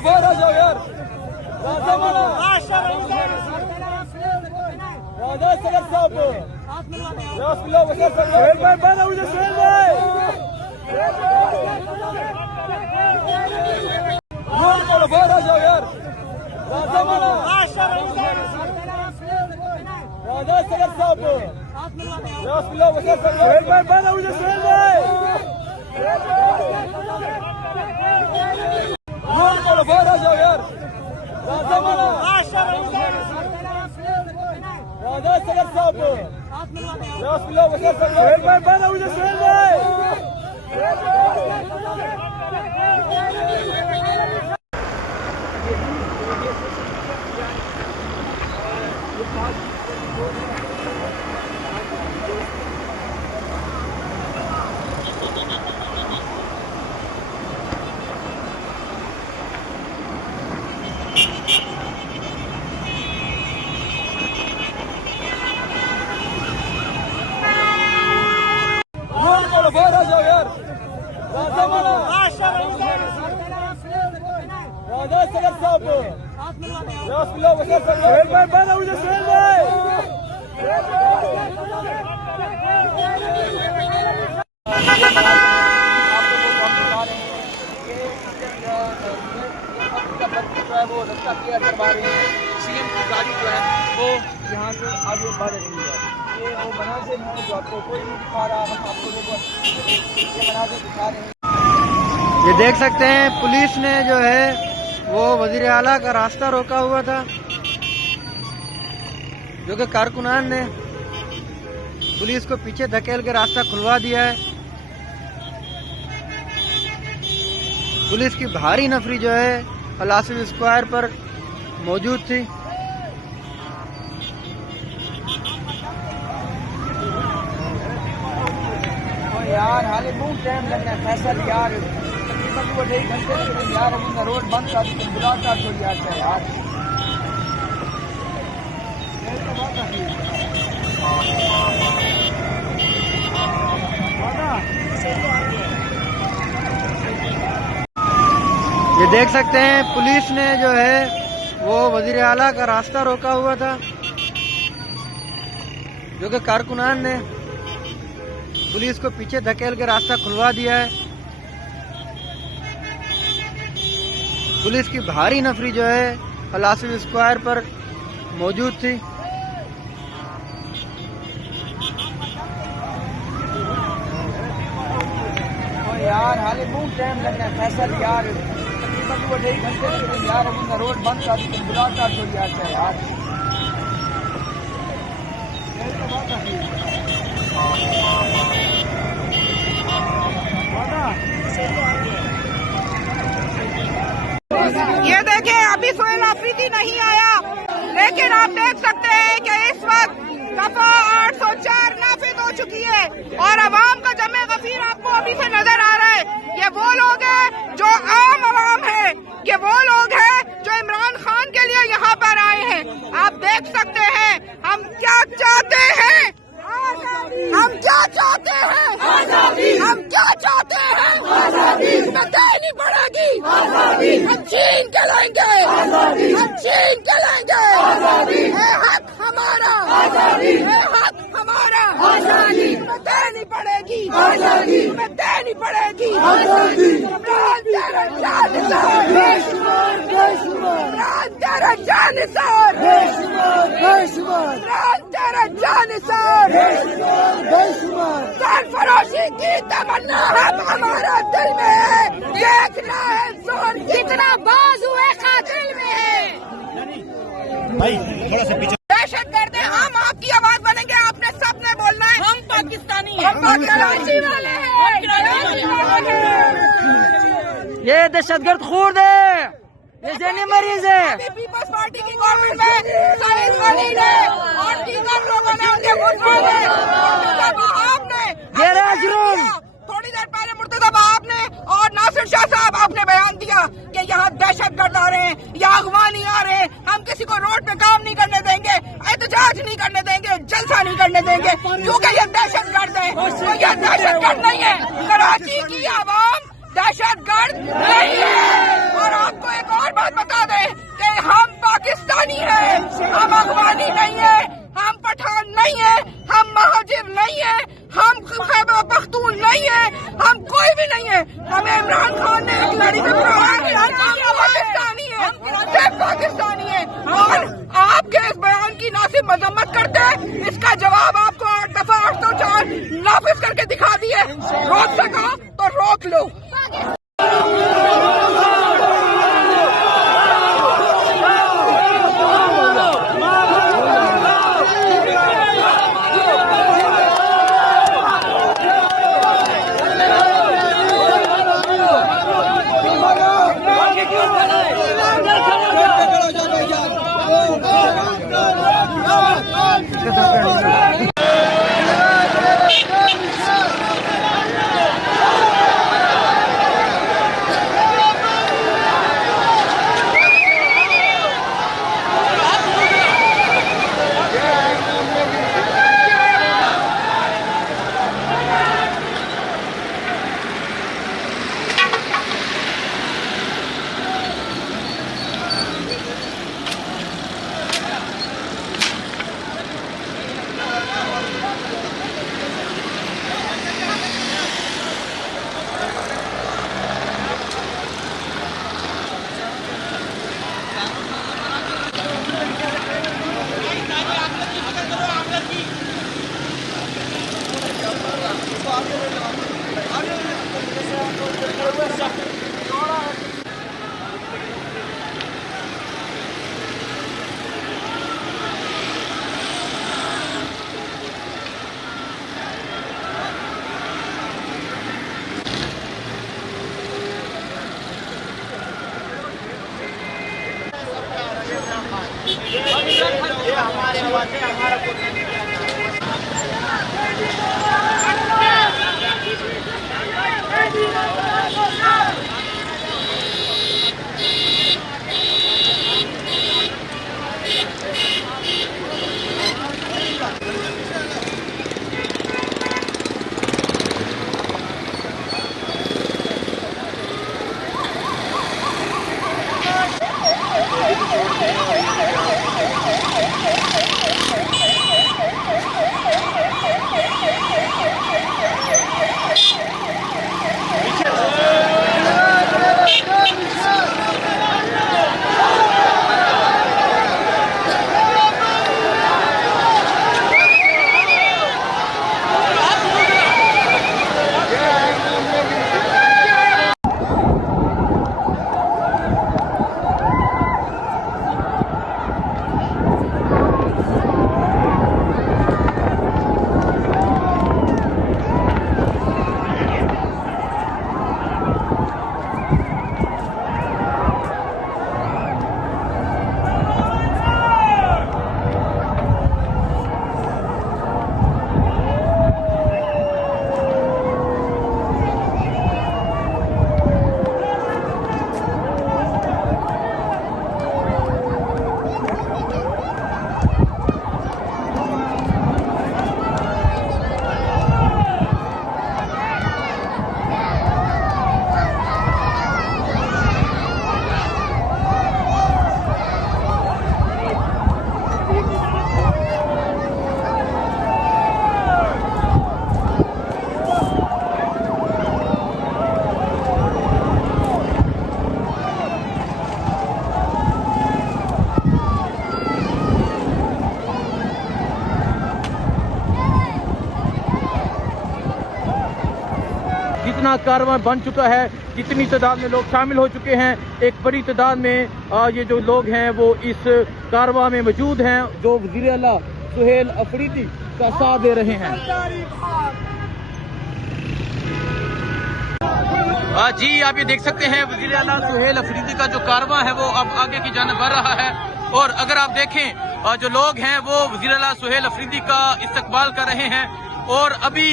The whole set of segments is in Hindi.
बाहर आ जाओ यार। राजा सगर साहब बाहर आ जाओ यार। राजा सगर साहब बाहर आ जाओ यार। राजा सगर साहब बाहर आ जाओ यार। राजा सगर साहब वो रास्ता क्लियर करवा रहे हैं। सीएम की गाड़ी जो है वो यहाँ से आगे बढ़ रही है। ये वो मनाजिर है जो आपको कोई नहीं दिखा रहा, हम आपको ये मनाजिर दिखा रहे हैं। ये देख सकते हैं पुलिस ने जो है वो वजीर आला का रास्ता रोका हुआ था, जो कि कारकुनान ने पुलिस को पीछे धकेल के रास्ता खुलवा दिया है। पुलिस की भारी नफरी जो है फलासफी स्क्वायर पर मौजूद थी। यार हाले बहुत टाइम लगना है फैसल यार, तकरीबन 2 घंटे यार। अभी रोड बंद कर दी, बुलाता तो यार ये देख सकते हैं पुलिस ने जो है वो वजीर आला का रास्ता रोका हुआ था, जो कि कारकुनान ने पुलिस को पीछे धकेल के रास्ता खुलवा दिया है। पुलिस की भारी नफरी जो है फलासफी स्क्वायर पर मौजूद थी। यार हाले बहुत टाइम लगना है फैसल यार, तकरीबन 2 घंटे यार। अभी रोड बंद कर दी, बुलाता तो यार ये देखें अभी सोहेल अफरीदी नहीं आया, लेकिन आप देख सकते हैं कि इस वक्त दफा 804 नाफिज हो चुकी है और अवाम का जमे गफीर आपको अभी से नजर आ रहा है। ये वो लोग हैं जो आम अवाम है, ये वो लोग हैं जो इमरान खान के लिए यहाँ पर आए हैं। आप देख सकते हैं हम क्या चाहते हैं, हम क्या चाहते हैं, हम क्या चाहते हैं। हमें देनी पड़ेगी, हम छीन के लेंगे, हम छीन के लेंगे। है हक हमारा, है हक हमारा, हमें देनी पड़ेगी, हमें देनी पड़ेगी। तेरा जानिसार, तेरा जानिसार, तेरा जानिसार। सरफरोशी की तमन्ना है हमारा दिल में है, देखना है जोर कितना बाजू है कातिल में है। भाई थोड़ा सा पीछे। दहशतगर्द है, हम आपकी आवाज बनेंगे, आपने सबने बोलना है। हम पाकिस्तानी हैं, हम कराची वाले हैं, कराची वाले हैं। ये दहशतगर्द खुर्द है, ये जहनी मरीज है। पीपल्स पार्टी की गवर्नमेंट में साहिल खलील है और दीगर लोगों ने उनके मुल्क में थोड़ी देर पहले मुर्तजा वहाब ने और नासिर शाह साहब आपने बयान दिया कि यहाँ दहशतगर्द आ रहे हैं, या अगवानी आ रहे हैं। हम किसी को रोड पे काम नहीं करने देंगे, एहतजाज नहीं करने देंगे, जलसा नहीं करने देंगे, क्योंकि ये दहशतगर्द है। तो ये दहशतगर्द नहीं है, कराची की आवाम दहशतगर्द नहीं है। और आपको एक और मजम्मत करते, इसका जवाब आपको दफा 804 नाफिज करके दिखा दिए। रोक सको तो रोक लो। कितना कारवां बन चुका है, कितनी तादाद में लोग शामिल हो चुके हैं। एक बड़ी तादाद में ये जो लोग हैं वो इस कारवां में मौजूद हैं, जो वज़ीर आला सुहेल अफरीदी का साथ दे रहे हैं। जी आप ये देख सकते हैं वज़ीर आला सुहेल अफरीदी का जो कारवां है वो अब आगे की जानिब बढ़ रहा है। और अगर आप देखें जो लोग हैं वो वज़ीर आला सुहेल अफरीदी का इस्तकबाल कर रहे हैं। और अभी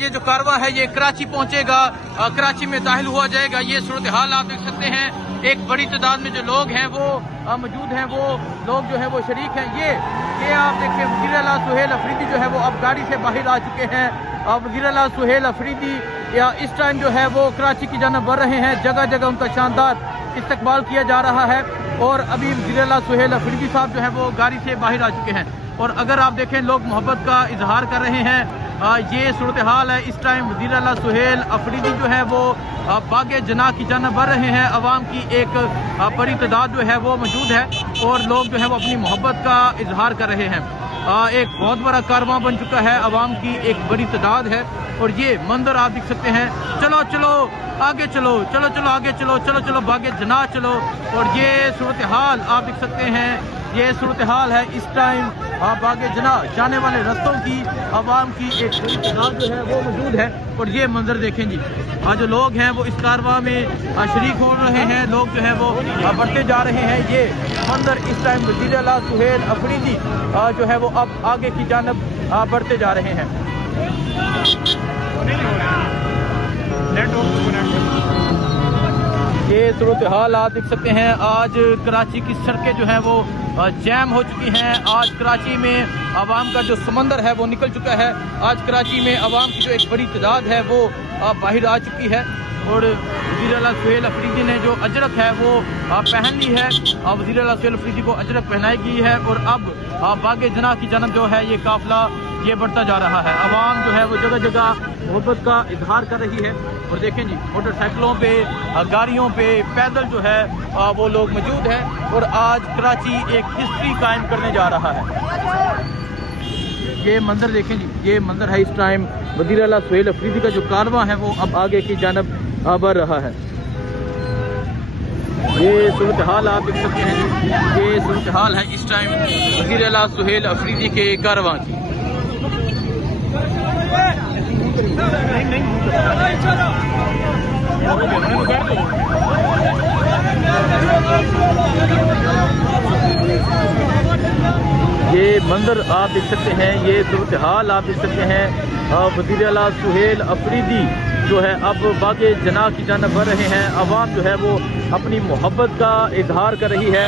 ये जो कारवां है ये कराची पहुंचेगा, कराची में दाखिल हुआ जाएगा। ये सूरत हाल आप देख सकते हैं, एक बड़ी तादाद में जो लोग हैं वो मौजूद हैं, वो लोग जो है वो शरीक हैं। ये आप देखें वज़ीर आला सुहेल अफरीदी जो है वो अब गाड़ी से बाहर आ चुके हैं। वज़ीर आला सुहेल अफरीदी या इस टाइम जो है वो कराची की जानिब बढ़ रहे हैं। जगह जगह उनका शानदार इस्तकबाल किया जा रहा है। और अभी वज़ीर आला सुहेल अफरीदी साहब जो है वो गाड़ी से बाहर आ चुके हैं। और अगर आप देखें लोग मोहब्बत का इजहार कर रहे हैं। ये सूरत हाल है इस टाइम। वज़ीर आला सुहेल अफरीदी जो है वो बागे जना की जानिब बढ़ रहे हैं। अवाम की एक बड़ी तादाद जो है वो मौजूद है और लोग जो है वो अपनी मोहब्बत का इजहार कर रहे हैं। एक बहुत बड़ा कारवां बन चुका है, आवाम की एक बड़ी तादाद है। और ये मंजर आप देख सकते हैं। चलो चलो आगे चलो, चलो चलो आगे चलो, चलो चलो बागे जना चलो। और ये सूरत हाल आप देख सकते हैं, ये सूरत हाल है इस टाइम बागे जना जाने वाले रास्तों की आवाम की एक बड़ी तादाद जो है वो मौजूद है। और ये मंजर देखें जी, आज जो लोग हैं वो इस कारवां में शरीक हो रहे हैं, लोग जो है वो बढ़ते जा रहे हैं। ये मंजर इस टाइम वज़ीर आला सुहेल अफरीदी जो है वो अब आगे की जानब बढ़ते जा रहे हैं। ये सूरत हाल आप देख सकते हैं। आज कराची की सड़कें जो हैं वो जैम हो चुकी हैं। आज कराची में आवाम का जो समंदर है वो निकल चुका है। आज कराची में आवाम की जो एक बड़ी तादाद है वो बाहर आ चुकी है। और वज़ीर आला सुहेल अफरीदी ने जो अजरक है वो पहन ली है। वज़ीर आला सुहेल अफरीदी को अजरक पहनाई गई है। और अब बागे जना की जानब जो है ये काफिला ये बढ़ता जा रहा है। आवाम जो है वो जगह जगह मोहब्बत का इजहार कर रही है। और देखें जी, मोटरसाइकिलों पे, गाड़ियों पे, पैदल जो है वो लोग मौजूद हैं। और आज कराची एक हिस्ट्री कायम करने जा रहा है। ये मंजर देखें जी, ये मंजर है इस टाइम वज़ीर आला सुहेल अफरीदी का जो कारवां है वो अब आगे की जानब बढ़ रहा है। ये सूरत हाल आप देख सकते हैं जी, ये सूरत हाल है इस टाइम वज़ीर आला सुहेल अफरीदी के कारवां की। ये मंजर आप देख सकते हैं, ये सूरत हाल आप देख सकते हैं। वज़ीर आला सुहेल अफरीदी जो है अब बागे जना की जानब बढ़ रहे हैं। आवाम जो है वो अपनी मोहब्बत का इजहार कर रही है।